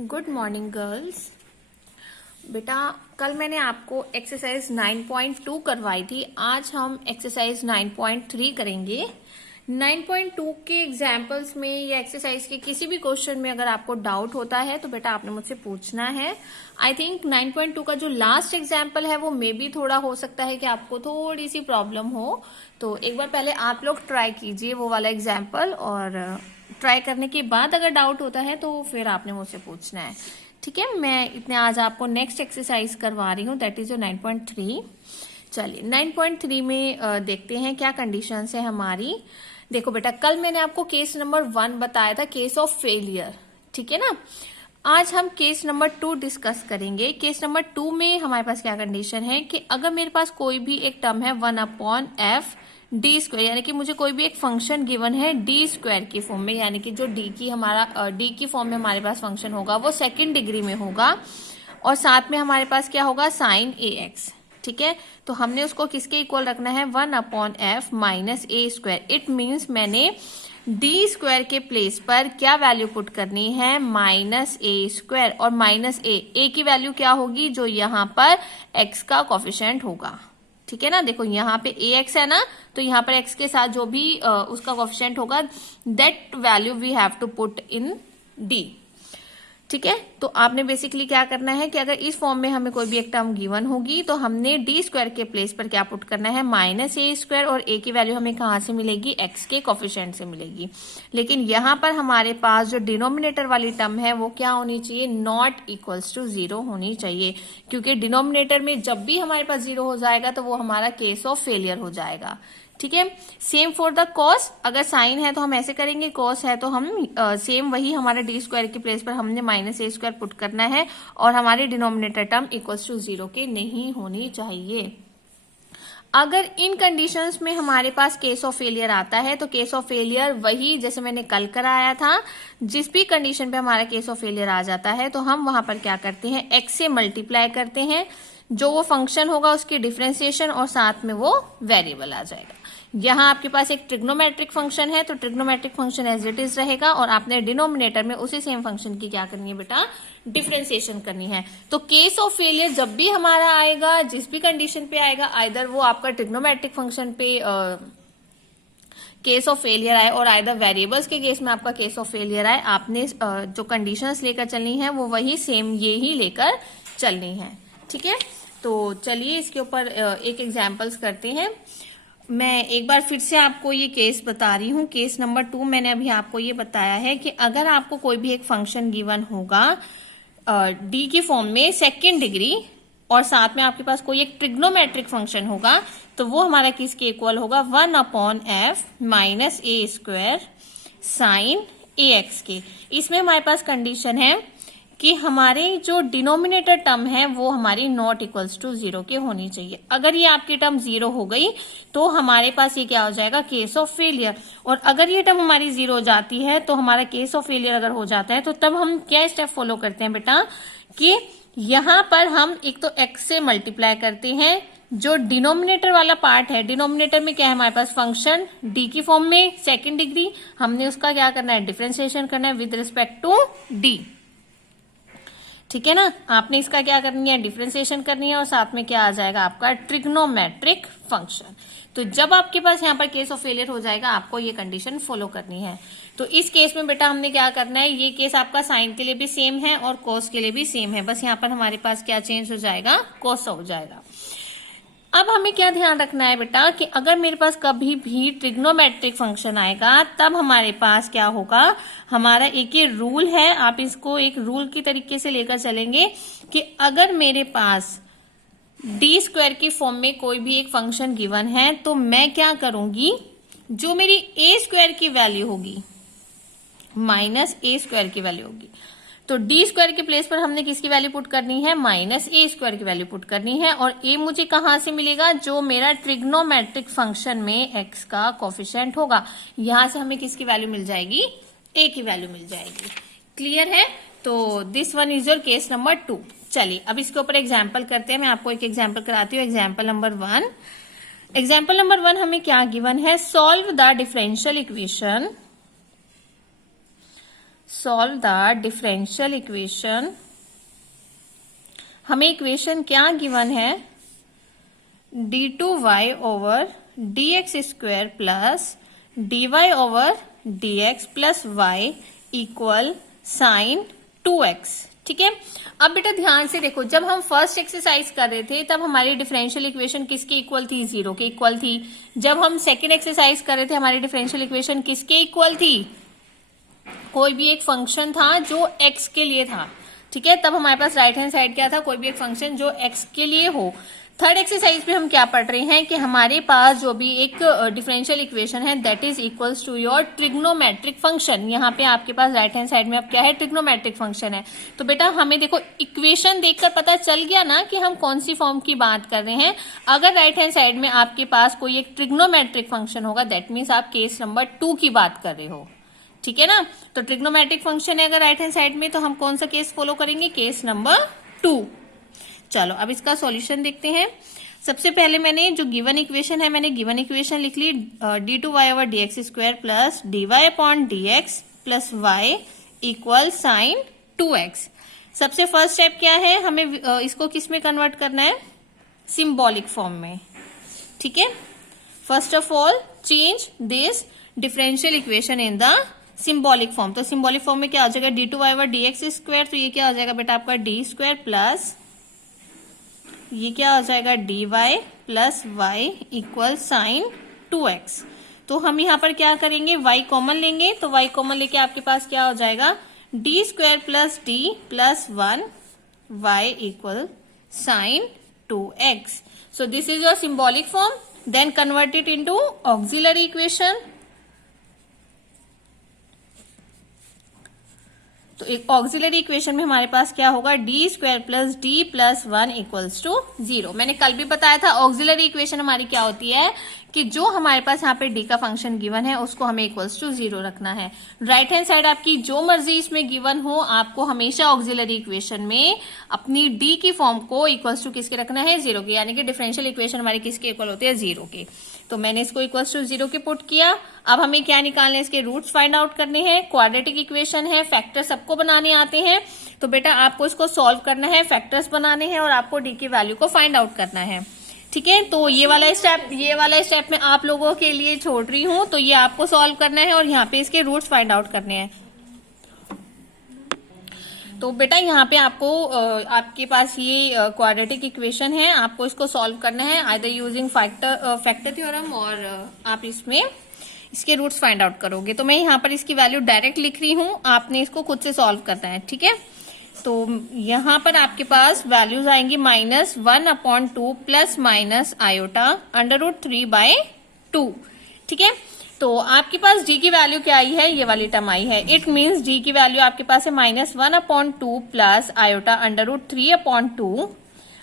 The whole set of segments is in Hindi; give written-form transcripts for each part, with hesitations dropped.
Good morning girls. बेटा कल मैंने आपको एक्सरसाइज 9.2 करवाई थी। आज हम एक्सरसाइज 9.3 करेंगे। 9.2 के एग्जाम्पल्स में या एक्सरसाइज के किसी भी क्वेश्चन में अगर आपको डाउट होता है तो बेटा आपने मुझसे पूछना है। आई थिंक 9.2 का जो लास्ट एग्जाम्पल है वो मे बी थोड़ा हो सकता है कि आपको थोड़ी सी प्रॉब्लम हो, तो एक बार पहले आप लोग ट्राई कीजिए वो वाला एग्जाम्पल, और ट्राई करने के बाद अगर डाउट होता है तो फिर आपने मुझसे पूछना है। ठीक है, मैं इतने आज आपको नेक्स्ट एक्सरसाइज करवा रही हूँ, दैट इज योर 9.3। चलिए 9.3 में देखते हैं क्या कंडीशंस है हमारी। देखो बेटा, कल मैंने आपको केस नंबर 1 बताया था, केस ऑफ फेलियर। ठीक है ना, आज हम केस नंबर 2 डिस्कस करेंगे। केस नंबर 2 में हमारे पास क्या कंडीशन है कि अगर मेरे पास कोई भी एक टर्म है 1/f डी स्क्वायर, यानी कि मुझे कोई भी एक फंक्शन गिवन है डी स्क्वायर की फॉर्म में, यानी कि जो डी की फॉर्म में हमारे पास फंक्शन होगा वो सेकंड डिग्री में होगा, और साथ में हमारे पास क्या होगा साइन ax। ठीक है, तो हमने उसको किसके इक्वल रखना है 1/f minus A square. It means मैंने डी स्क्वायर के प्लेस पर क्या वैल्यू पुट करनी है माइनस ए स्क्वायर, और माइनस ए की वैल्यू क्या होगी जो यहाँ पर x का कोफिशिएंट होगा। ठीक है ना, देखो यहाँ पे ax है ना, तो यहाँ पर x के साथ जो भी उसका कोफिशिएंट होगा that value we have to put in d। ठीक है, तो आपने बेसिकली क्या करना है कि अगर इस फॉर्म में हमें कोई भी एक टर्म गिवन होगी तो हमने डी स्क्वायर के प्लेस पर क्या पुट करना है माइनस ए स्क्वायर, और ए की वैल्यू हमें कहाँ से मिलेगी एक्स के कोफिशिएंट से मिलेगी। लेकिन यहाँ पर हमारे पास जो डिनोमिनेटर वाली टर्म है वो क्या होनी चाहिए, नॉट इक्वल्स टू 0 होनी चाहिए, क्योंकि डिनोमिनेटर में जब भी हमारे पास 0 हो जाएगा तो वो हमारा केस ऑफ फेलियर हो जाएगा। ठीक है, सेम फॉर द कॉस, अगर साइन है तो हम ऐसे करेंगे, कॉस है तो हम सेम वही हमारे डी स्क्वायर की प्लेस पर हमने माइनस ए स्क्वायर पुट करना है, और हमारी डिनोमिनेटर टर्म इक्वल्स टू 0 के नहीं होनी चाहिए। अगर इन कंडीशंस में हमारे पास केस ऑफ फेलियर आता है तो केस ऑफ फेलियर वही जैसे मैंने कल कराया था, जिस भी कंडीशन पे हमारा केस ऑफ फेलियर आ जाता है तो हम वहां पर क्या करते हैं एक्स से मल्टीप्लाई करते हैं, जो वो फंक्शन होगा उसकी डिफरेंशिएशन, और साथ में वो वेरिएबल आ जाएगा। यहाँ आपके पास एक ट्रिग्नोमेट्रिक फंक्शन है तो trigonometric function as it is रहेगा, और आपने डिनोमिनेटर में उसी सेम फंक्शन की क्या करनी है बेटा, डिफरेंशिएशन करनी है। तो केस ऑफ फेलियर जब भी हमारा आएगा, जिस भी कंडीशन पे आएगा, आइदर वो आपका ट्रिग्नोमेट्रिक फंक्शन पे केस ऑफ फेलियर आए और आइदर वेरिएबल्स के केस में आपका केस ऑफ फेलियर आए, आपने जो कंडीशंस लेकर चलनी है वो वही सेम ये ही लेकर चलनी है। ठीक है, तो चलिए इसके ऊपर एक एग्जाम्पल्स करते हैं। मैं एक बार फिर से आपको ये केस बता रही हूँ। केस नंबर 2 मैंने अभी आपको ये बताया है कि अगर आपको कोई भी एक फंक्शन गिवन होगा डी की फॉर्म में सेकेंड डिग्री, और साथ में आपके पास कोई एक ट्रिग्नोमेट्रिक फंक्शन होगा, तो वो हमारा किसके इक्वल होगा 1/f माइनस ए स्क्वायर साइन ax के। इसमें हमारे पास कंडीशन है कि हमारे जो डिनोमिनेटर टर्म है वो हमारी नॉट इक्वल्स टू 0 के होनी चाहिए। अगर ये आपकी टर्म 0 हो गई तो हमारे पास ये क्या हो जाएगा, केस ऑफ फेलियर। और अगर ये टर्म हमारी 0 हो जाती है तो हमारा केस ऑफ फेलियर अगर हो जाता है तो तब हम क्या स्टेप फॉलो करते हैं बेटा, कि यहाँ पर हम एक तो x से मल्टीप्लाई करते हैं, जो डिनोमिनेटर वाला पार्ट है, डिनोमिनेटर में क्या है हमारे पास फंक्शन डी की फॉर्म में सेकेंड डिग्री, हमने उसका क्या करना है डिफरेंशिएशन करना है विद रिस्पेक्ट टू डी। ठीक है ना, आपने इसका क्या करनी है डिफरेंशिएशन करनी है, और साथ में क्या आ जाएगा आपका ट्रिग्नोमेट्रिक फंक्शन। तो जब आपके पास यहाँ पर केस ऑफ फेलियर हो जाएगा आपको ये कंडीशन फॉलो करनी है। तो इस केस में बेटा हमने क्या करना है, ये केस आपका साइन के लिए भी सेम है और कॉस के लिए भी सेम है, बस यहाँ पर हमारे पास क्या चेंज हो जाएगा, कॉस हो जाएगा। अब हमें क्या ध्यान रखना है बेटा कि अगर मेरे पास कभी भी ट्रिग्नोमेट्रिक फंक्शन आएगा तब हमारे पास क्या होगा, हमारा एक ये रूल है, आप इसको एक रूल की तरीके से लेकर चलेंगे कि अगर मेरे पास डी स्क्वायर की फॉर्म में कोई भी एक फंक्शन गिवन है तो मैं क्या करूंगी, जो मेरी ए स्क्वायर की वैल्यू होगी माइनस ए स्क्वायर की वैल्यू होगी, तो डी स्क्वायर के प्लेस पर हमने किसकी वैल्यू पुट करनी है, माइनस ए स्क्वायर की वैल्यू पुट करनी है। और ए मुझे कहां से मिलेगा, जो मेरा ट्रिग्नोमेट्रिक फंक्शन में एक्स का कोफिशिएंट होगा, यहां से हमें किसकी वैल्यू मिल जाएगी, ए की वैल्यू मिल जाएगी। क्लियर है, तो this one is your case number 2। चलिए अब इसके ऊपर एग्जाम्पल करते हैं। मैं आपको एक एग्जाम्पल कराती हूँ। एग्जाम्पल नंबर 1, एग्जाम्पल नंबर 1 हमें क्या गिवन है, solve the differential equation solve the differential equation. हमें इक्वेशन क्या गिवन है, d2y over dx square plus dy over dx plus y equal sine 2x। ठीक है, अब बेटा ध्यान से देखो, जब हम फर्स्ट एक्सरसाइज कर रहे थे तब हमारी डिफरेंशियल इक्वेशन किसके इक्वल थी, 0 के इक्वल थी। जब हम सेकेंड एक्सरसाइज कर रहे थे हमारी डिफरेंशियल इक्वेशन किसके इक्वल थी, कोई भी एक फंक्शन था जो x के लिए था। ठीक है, तब हमारे पास राइट हैंड साइड क्या था, कोई भी एक फंक्शन जो x के लिए हो। थर्ड एक्सरसाइज में हम क्या पढ़ रहे हैं कि हमारे पास जो भी एक डिफरेंशियल इक्वेशन है that is equals to your trigonometric function. यहाँ पे आपके पास राइट हैंड साइड में अब क्या है, ट्रिग्नोमेट्रिक फंक्शन है। तो बेटा हमें देखो इक्वेशन देखकर पता चल गया ना कि हम कौन सी फॉर्म की बात कर रहे हैं। अगर राइट हैंड साइड में आपके पास कोई एक ट्रिग्नोमेट्रिक फंक्शन होगा दैट मीन्स आप केस नंबर 2 की बात कर रहे हो। ठीक है ना, तो ट्रिग्नोमेट्रिक फंक्शन है अगर राइट हैंड साइड में तो हम कौन सा केस फॉलो करेंगे, केस नंबर 2। चलो अब इसका सॉल्यूशन देखते हैं। सबसे पहले मैंने जो गिवन इक्वेशन है, मैंने गिवन इक्वेशन लिख ली d2y over dx square plus dy upon dx plus y equal sine 2x। सबसे फर्स्ट स्टेप क्या है, हमें इसको किस में कन्वर्ट करना है, सिंबॉलिक फॉर्म में। ठीक है, first of all change this differential equation in the symbolic form. तो सिंबॉलिक फॉर्म में क्या हो जाएगा, d2y ओवर dx स्क्वायर, तो ये क्या हो जाएगा बेटा आपका d स्क्वायर प्लस ये क्या हो जाएगा dy plus y equal sine 2x। तो हम यहाँ पर क्या करेंगे, y कॉमन लेंगे, तो y कॉमन लेके आपके पास क्या हो जाएगा d square plus d plus 1 y equal sine 2x। So this is your symbolic form, then convert it into auxiliary equation. तो एक ऑक्सिलरी इक्वेशन में हमारे पास क्या होगा, D square plus D plus 1 equals to 0। मैंने कल भी बताया था ऑक्सिलरी इक्वेशन हमारी क्या होती है कि जो हमारे पास यहाँ पे डी का फंक्शन गिवन है उसको हमें इक्वल्स टू 0 रखना है। राइट हैंड साइड आपकी जो मर्जी इसमें गिवन हो, आपको हमेशा ऑक्सिलरी इक्वेशन में अपनी डी की फॉर्म को इक्वल्स टू किसके रखना है, 0 के, यानी कि डिफरेंशियल इक्वेशन हमारी किसके इक्वल होती है, 0 के। तो मैंने इसको इक्वल्स टू 0 के पुट किया। अब हमें क्या निकालना है, इसके रूट्स फाइंड आउट करने हैं। क्वाड्रेटिक इक्वेशन है, फैक्टर सबको बनाने आते हैं, तो बेटा आपको इसको सॉल्व करना है, फैक्टर्स बनाने हैं और आपको डी की वैल्यू को फाइंड आउट करना है। ठीक है, तो ये वाला स्टेप मैं आप लोगों के लिए छोड़ रही हूं, तो ये आपको सॉल्व करना है और यहाँ पे इसके रूट्स फाइंड आउट करने हैं। तो बेटा यहाँ पे आपको आपके पास ये क्वाड्रेटिक इक्वेशन है, आपको इसको सॉल्व करना है आइदर यूजिंग फैक्टर थ्योरम और आप इसमें इसके रूट्स फाइंड आउट करोगे। तो मैं यहाँ पर इसकी वैल्यू डायरेक्ट लिख रही हूँ, आपने इसको खुद से सॉल्व करना है। ठीक है, तो यहाँ पर आपके पास वैल्यूज आएंगी -1/2 प्लस माइनस आयोटा √3/2। ठीक है, तो आपके पास d की वैल्यू क्या आई है, ये वाली टर्म आई है। इट मीन्स d की वैल्यू आपके पास है -1/2 प्लस आयोटा √3/2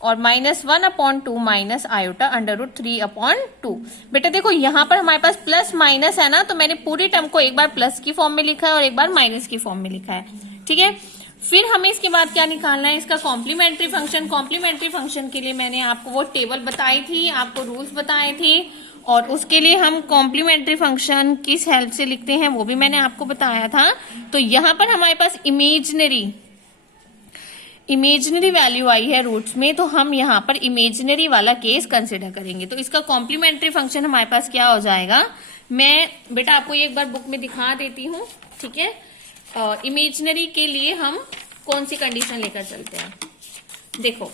और -1/2 माइनस आयोटा √3/2। बेटा देखो यहाँ पर हमारे पास प्लस माइनस है ना, तो मैंने पूरी टर्म को एक बार प्लस की फॉर्म में लिखा है और एक बार माइनस की फॉर्म में लिखा है। ठीक है, फिर हमें इसके बाद क्या निकालना है, इसका कॉम्प्लीमेंट्री फंक्शन। कॉम्प्लीमेंट्री फंक्शन के लिए मैंने आपको वो टेबल बताई थी, आपको रूल्स बताए थे, और उसके लिए हम कॉम्प्लीमेंट्री फंक्शन किस हेल्प से लिखते हैं वो भी मैंने आपको बताया था। तो यहाँ पर हमारे पास इमेजिनरी वैल्यू आई है रूट्स में, तो हम यहाँ पर इमेजिनरी वाला केस कंसिडर करेंगे। तो इसका कॉम्प्लीमेंट्री फंक्शन हमारे पास क्या हो जाएगा, मैं बेटा आपको एक बार बुक में दिखा देती हूँ। ठीक है, इमेजिनरी के लिए हम कौन सी कंडीशन लेकर चलते हैं, देखो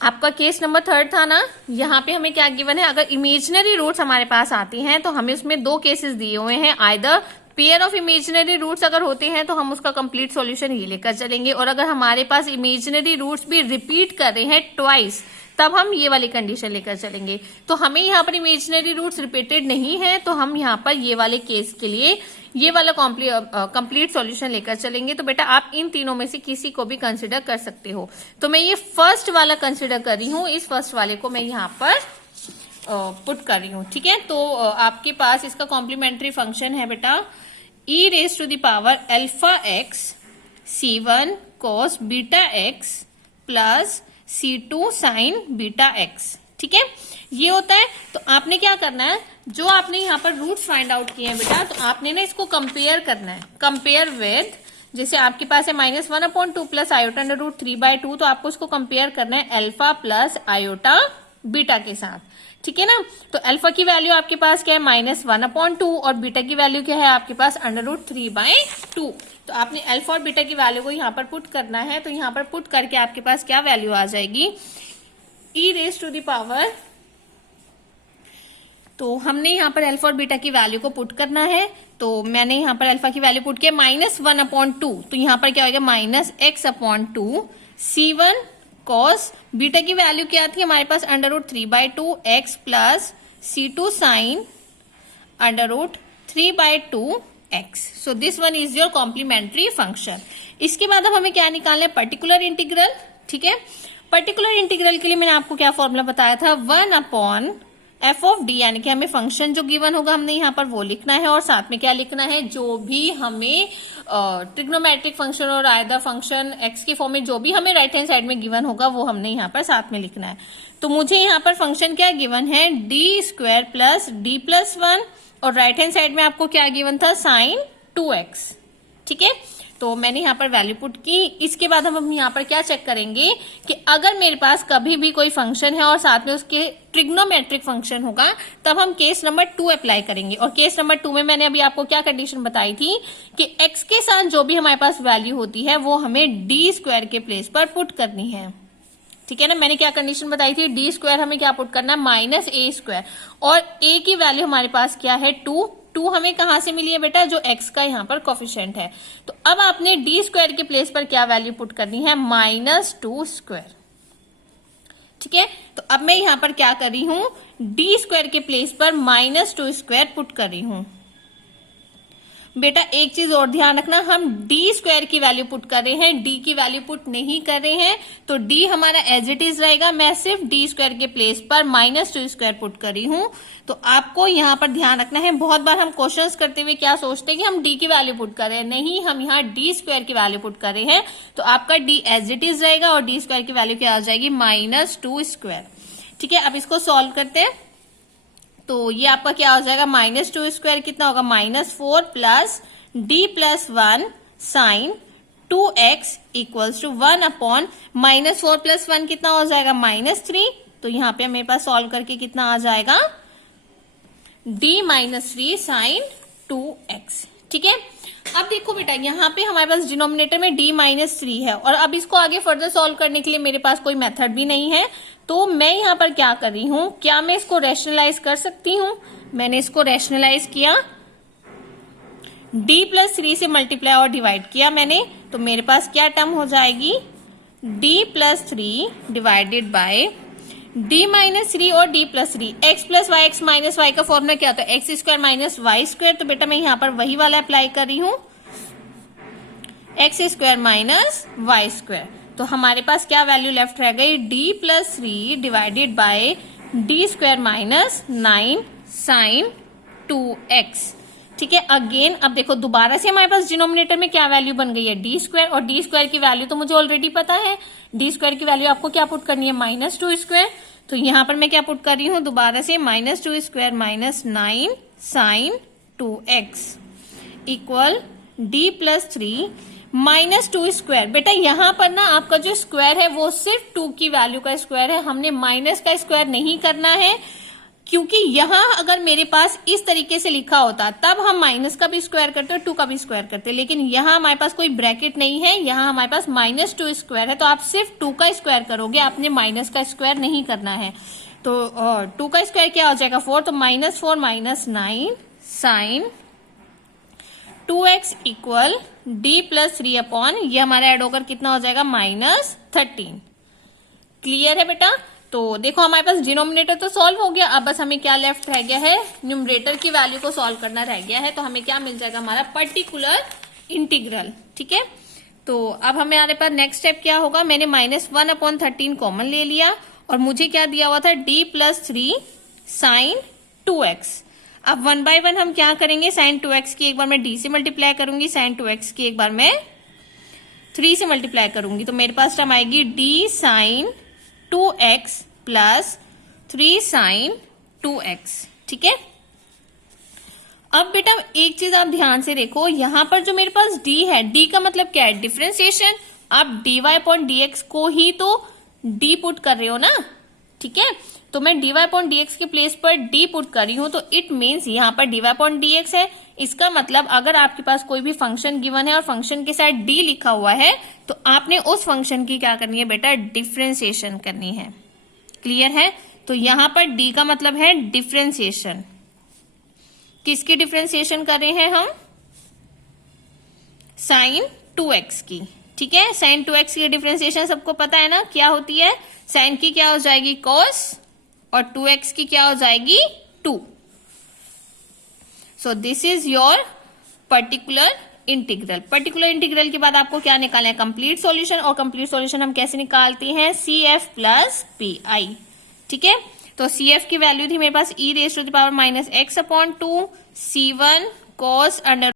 आपका केस नंबर 3 था ना, यहाँ पे हमें क्या गिवन है, अगर इमेजिनरी रूट्स हमारे पास आती हैं तो हमें उसमें 2 केसेस दिए हुए हैं। Either pair of imaginary roots अगर होते हैं तो हम उसका कंप्लीट सॉल्यूशन ये लेकर चलेंगे, और अगर हमारे पास इमेजिनरी रूट्स भी रिपीट कर रहे हैं ट्वाइस तब हम ये वाली कंडीशन लेकर चलेंगे। तो हमें यहाँ पर इमेजिनरी रूट्स रिपीटेड नहीं है, तो हम यहाँ पर ये वाले केस के लिए ये वाला कंप्लीट सॉल्यूशन लेकर चलेंगे। तो बेटा आप इन तीनों में से किसी को भी कंसिडर कर सकते हो। तो मैं ये फर्स्ट वाला कंसिडर कर रही हूँ, इस फर्स्ट वाले को मैं यहाँ पर पुट कर रही हूँ। ठीक है, तो आपके पास इसका कॉम्प्लीमेंट्री फंक्शन है बेटा e⁻⁴ x c1 cos βx plus c2 sin βx। ठीक है, ये होता है। तो आपने क्या करना है, जो आपने यहाँ पर रूट्स फाइंड आउट किए हैं बेटा, तो आपने ना इसको कंपेयर करना है। कंपेयर विद, जैसे आपके पास है -1/2 प्लस आयोटा अंडर रूट 3/2, तो आपको इसको कंपेयर करना है अल्फा प्लस आयोटा बीटा के साथ, ठीक है ना। तो अल्फा की वैल्यू आपके पास क्या है, -1/2, और बीटा की वैल्यू क्या है आपके पास अंडर रूट 3/2। तो आपने अल्फा और बीटा की वैल्यू को यहाँ पर पुट करना है। तो यहाँ पर पुट करके आपके पास क्या वैल्यू आ जाएगी, e⁻⁴। तो हमने यहाँ पर अल्फा और बीटा की वैल्यू को पुट करना है। तो मैंने यहाँ पर अल्फा की वैल्यू पुट किया -1/2, तो यहाँ पर क्या होगा -x/2 c1 cos, बीटा की वैल्यू क्या थी हमारे पास under root 3/2 x plus c2 sine under root 3/2 x। So this one is your complementary function. इसके बाद अब हमें क्या निकालना है, पर्टिकुलर इंटीग्रल, ठीक है। पर्टिकुलर इंटीग्रल के लिए मैंने आपको क्या फॉर्मूला बताया था, 1/f(d), यानी कि हमें फंक्शन जो गिवन होगा हमने यहाँ पर वो लिखना है, और साथ में क्या लिखना है, जो भी हमें ट्रिग्नोमेट्रिक फंक्शन और आयदर फंक्शन एक्स के फॉर्म में जो भी हमें राइट हैंड साइड में गिवन होगा वो हमने यहाँ पर साथ में लिखना है। तो मुझे यहाँ पर फंक्शन क्या गिवन है, d² प्लस d+1, और राइट हैंड साइड में आपको क्या गिवन था, sin 2x, ठीक है। तो मैंने यहाँ पर वैल्यू पुट की। इसके बाद हम यहाँ पर क्या चेक करेंगे कि अगर मेरे पास कभी भी कोई फंक्शन है और साथ में उसके ट्रिग्नोमेट्रिक फंक्शन होगा, तब हम केस नंबर 2 अप्लाई करेंगे। और केस नंबर 2 में मैंने अभी आपको क्या कंडीशन बताई थी कि x के साथ जो भी हमारे पास वैल्यू होती है वो हमें d² के प्लेस पर पुट करनी है, ठीक है ना। मैंने क्या कंडीशन बताई थी, d² हमें क्या पुट करना है, -a², और a की वैल्यू हमारे पास क्या है 2 हमें कहां से मिली है बेटा, जो x का यहाँ पर कोफिशिएंट है। तो अब आपने d² के प्लेस पर क्या वैल्यू पुट करनी है, -2², ठीक है। तो अब मैं यहाँ पर क्या कर रही हूं, d² के प्लेस पर -2² पुट कर रही हूं। बेटा एक चीज और ध्यान रखना, हम d² की वैल्यू पुट कर रहे हैं, d की वैल्यू पुट नहीं कर रहे हैं। तो d हमारा एज इट इज रहेगा, मैं सिर्फ d² के प्लेस पर -2² पुट कर रही हूं। तो आपको यहाँ पर ध्यान रखना है, बहुत बार हम क्वेश्चंस करते हुए क्या सोचते हैं कि हम d की वैल्यू पुट कर रहे हैं, नहीं, हम यहाँ d² की वैल्यू पुट कर रहे हैं। तो आपका d एज इट इज रहेगा और d² की वैल्यू क्या आ जाएगी, -2², ठीक है। अब इसको सॉल्व करते हैं। तो ये आपका क्या हो जाएगा, -2² कितना होगा, -4 plus d+1 sign 2x equals to 1/-4 + 1 कितना हो जाएगा, -3। तो यहाँ पे मेरे पास सॉल्व करके कितना आ जाएगा, d-3 साइन 2x, ठीक है। अब देखो बेटा यहाँ पे हमारे पास डिनोमिनेटर में d-3 है, और अब इसको आगे फर्दर सॉल्व करने के लिए मेरे पास कोई मेथड भी नहीं है। तो मैं यहाँ पर क्या कर रही हूँ, क्या मैं इसको रैशनलाइज कर सकती हूँ, मैंने इसको रैशनलाइज किया, d+3 से मल्टीप्लाई और डिवाइड किया मैंने। तो मेरे पास क्या टर्म हो जाएगी, d+3 डिवाइडेड बाय d-3 और d+3, x y का फॉर्मूला क्या होता है, x² - y²। तो बेटा मैं यहाँ पर वही वाला अप्लाई कर रही हूँ, x² - y²। तो हमारे पास क्या वैल्यू लेफ्ट रह गई, d+3 divided by d² - 9 sign 2x, ठीक है। अगेन अब देखो दोबारा से हमारे पास डिनोमिनेटर में क्या वैल्यू बन गई है, d², और d² की वैल्यू तो मुझे ऑलरेडी पता है, d² की वैल्यू आपको क्या पुट करनी है, -2²। तो यहाँ पर मैं क्या पुट कर रही हूँ दोबारा से, -2² - 9 साइन 2x इक्वल d+3 -2²। बेटा यहाँ पर ना आपका जो स्क्वायर है वो सिर्फ 2 की वैल्यू का स्क्वायर है, हमने माइनस का स्क्वायर नहीं करना है, क्योंकि यहाँ अगर मेरे पास इस तरीके से लिखा होता तब हम माइनस का भी स्क्वायर करते और 2 का भी स्क्वायर करते, लेकिन यहाँ हमारे पास कोई ब्रैकेट नहीं है, यहाँ हमारे पास -2² है। तो आप सिर्फ 2 का स्क्वायर करोगे, आपने माइनस का स्क्वायर नहीं करना है। तो 2 का स्क्वायर क्या हो जाएगा, 4, तो -4 - 9 sign 2x equal d+3 upon, ये हमारा ऐड होकर कितना हो जाएगा, -13। क्लियर है बेटा। तो देखो हमारे पास डिनोमिनेटर तो सॉल्व हो गया, अब बस हमें क्या लेफ्ट रह गया है, न्यूमरेटर की वैल्यू को सॉल्व करना रह गया है। तो हमें क्या मिल जाएगा, हमारा पर्टिकुलर इंटीग्रल, ठीक है। तो अब हमारे पास नेक्स्ट स्टेप क्या होगा, मैंने -1/13 कॉमन ले लिया, और मुझे क्या दिया हुआ था, d+3 साइन 2x। अब 1 बाय 1 हम क्या करेंगे, साइन 2x की एक बार मैं d से मल्टीप्लाई करूंगी, साइन 2x की एक बार मैं 3 से मल्टीप्लाई करूंगी। तो मेरे पास टर्म आएगी d sine 2x plus 3 sine 2x। ठीक है, अब बेटा एक चीज आप ध्यान से देखो, यहां पर जो मेरे पास d है, d का मतलब क्या है, डिफरेंशिएशन। आप dy/dx को ही तो d पुट कर रहे हो ना। ठीक है, तो मैं dy/dx के प्लेस पर d पुट कर रही हूं, तो इट मीन्स यहां पर dy/dx है। इसका मतलब अगर आपके पास कोई भी फंक्शन गिवन है और फंक्शन के साथ d लिखा हुआ है, तो आपने उस फंक्शन की क्या करनी है बेटा, डिफरेंशिएशन करनी है। क्लियर है, तो यहां पर d का मतलब है डिफरेंशिएशन। किसकी डिफरेंशिएशन कर रहे हैं हम, साइन 2x की। ठीक है, साइन 2x की डिफरेंशिएशन सबको पता है ना, क्या होती है, साइन की क्या हो जाएगी cos और 2x की क्या हो जाएगी 2। सो this is your particular integral. Particular integral के बाद आपको क्या निकालना है, कंप्लीट सॉल्यूशन। और कंप्लीट सॉल्यूशन हम कैसे निकालते हैं, CF प्लस PI। ठीक है, तो CF की वैल्यू थी मेरे पास e⁻⁻x/2 C1 cos अंडर